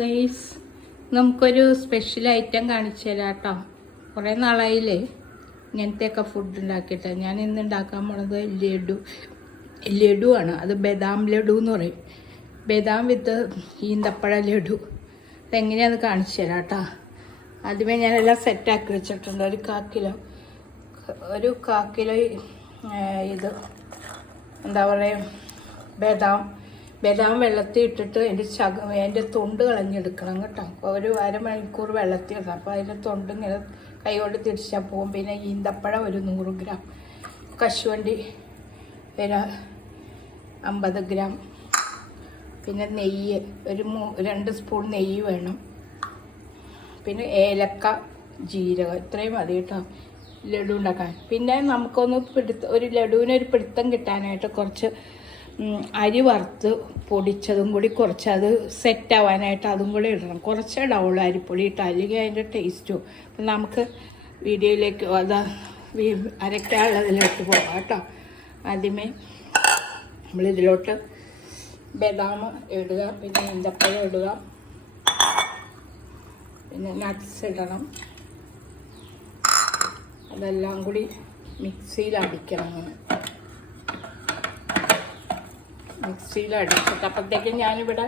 Guys, നമുക്കൊരു special item കാണിച്ചു തരാം കേട്ടോ. കുറേ നാളായില്ലേ ഇങ്ങനത്തെയൊക്കെ ഫുഡ് ഉണ്ടാക്കിയിട്ട്. ഞാൻ ഇന്ന് ഉണ്ടാക്കാൻ പോണത് ലഡു ആണ്. അത് ബദാം ലഡു എന്ന് പറയും. ബദാം വിത്ത് ഈന്തപ്പഴ ലഡു. അതെങ്ങനെയാണെന്ന് കാണിച്ചു തരാം കേട്ടോ. ആദ്യമേ ഞാനെല്ലാം സെറ്റാക്കി വെച്ചിട്ടുണ്ട്. ഒരു 1/4 കിലോ ഇത് എന്താ പറയുക, ബദാം വെള്ളത്തിൽ ഇട്ടിട്ട് അതിൻ്റെ തൊണ്ട് കളഞ്ഞെടുക്കണം കേട്ടോ. ഒരു അരമണിക്കൂർ വെള്ളത്തിൽ ഇടണം. അപ്പോൾ അതിൻ്റെ തൊണ്ട് ഇങ്ങനെ കൈകൊണ്ട് തിരിച്ചാൽ പോകും. പിന്നെ ഈന്തപ്പഴം ഒരു 100 ഗ്രാം, കശുവണ്ടി ഒരു 50 ഗ്രാം, പിന്നെ നെയ്യ് ഒരു 2 സ്പൂൺ നെയ്യ് വേണം. പിന്നെ ഏലക്ക, ജീരകം, ഇത്രയും മതി കേട്ടോ ലഡു ഉണ്ടാക്കാൻ. പിന്നെ നമുക്കൊന്ന് ഒരു ലഡുവിനൊരു പിടുത്തം കിട്ടാനായിട്ട് കുറച്ച് അരി വറുത്ത് പൊടിച്ചതും കൂടി കുറച്ച് അത് സെറ്റാവാനായിട്ട് അതും കൂടി ഇടണം. കുറച്ചേ ഇടാവുള്ളൂ അരിപ്പൊടി ഇട്ടാൽ, അല്ലെങ്കിൽ അതിൻ്റെ ടേസ്റ്റും. അപ്പം നമുക്ക് വീഡിയോയിലേക്ക് അത് അരക്കാനുള്ളതിലോട്ട് പോകാം കേട്ടോ. ആദ്യമേ നമ്മളിതിലോട്ട് ബദാം ഇടുക, പിന്നെ ഈന്തപ്പഴം ഇടുക, പിന്നെ നട്ട്സ് ഇടണം. അതെല്ലാം കൂടി മിക്സിയിൽ അടിക്കണം. മിക്സിയിൽ അടിച്ചിട്ട് അപ്പോഴത്തേക്കും ഞാനിവിടെ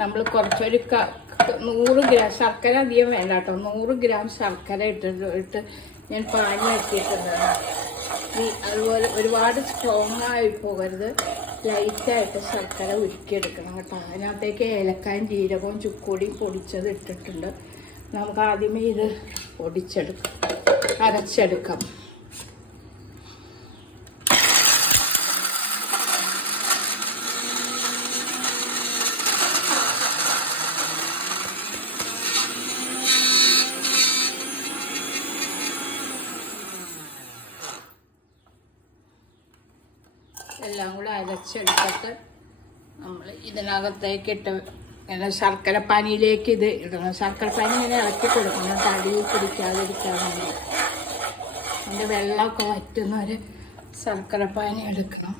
നമ്മൾ കുറച്ചൊരു 100 ഗ്രാം ശർക്കര, അധികം വേണ്ട കേട്ടോ, 100 ഗ്രാം ശർക്കര ഇട്ട് ഞാൻ പാനി ആക്കിയിട്ടുണ്ട്. അതുപോലെ ഒരുപാട് സ്ട്രോങ് ആയി പോകരുത്, ലൈറ്റായിട്ട് ശർക്കര ഉരുക്കിയെടുക്കണം കേട്ടോ. അതിനകത്തേക്ക് ഏലക്കായും ജീരകവും ചുക്കൂടിയും പൊടിച്ചത് ഇട്ടിട്ടുണ്ട്. നമുക്ക് ആദ്യമേ ഇത് അരച്ചെടുക്കാം. എല്ലാം കൂടെ അരച്ചെടുത്തിട്ട് നമ്മൾ ഇതിനകത്തേക്ക് ഇങ്ങനെ ശർക്കര പാനിയിലേക്ക് ഇത് ഇടണം. ശർക്കര പാനി ഇങ്ങനെ ഇളക്കി കൊടുക്കണം, തടി പിടിക്കാതിരിക്കാൻ വേണ്ടി. അതിൻ്റെ വെള്ളമൊക്കെ വറ്റുന്ന ഒരു ശർക്കര പാനി എടുക്കണം.